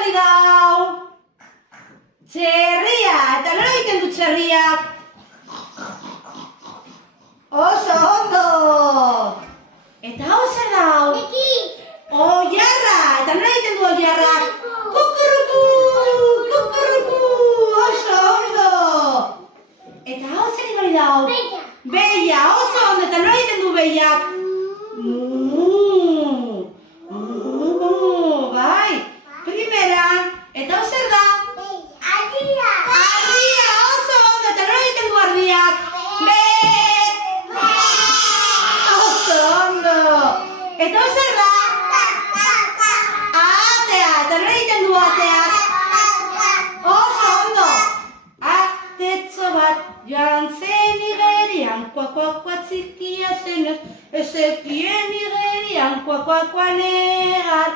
hori dau? Txerria, eta nola egiten du txerriak? Oso ondo! Eta hau zer dau? Oiarra, eta nola egiten du oiarrak? Kukuruku, kukuruku, oso ondo! Eta hau zer hori dau? Beia, oso ondo, eta nola egiten du beiak? Bai, primera, eta hau zer da? Ardia, oso ondo, eta nola egiten du ardiak? Oso ondo! Eta hau zer da? Atea, eta nola egiten du ateak? Oso ondo! Atetxo bat joan zen igerian, kuakuakua txikia zenez, ezekien igerian, kuakuakua negar.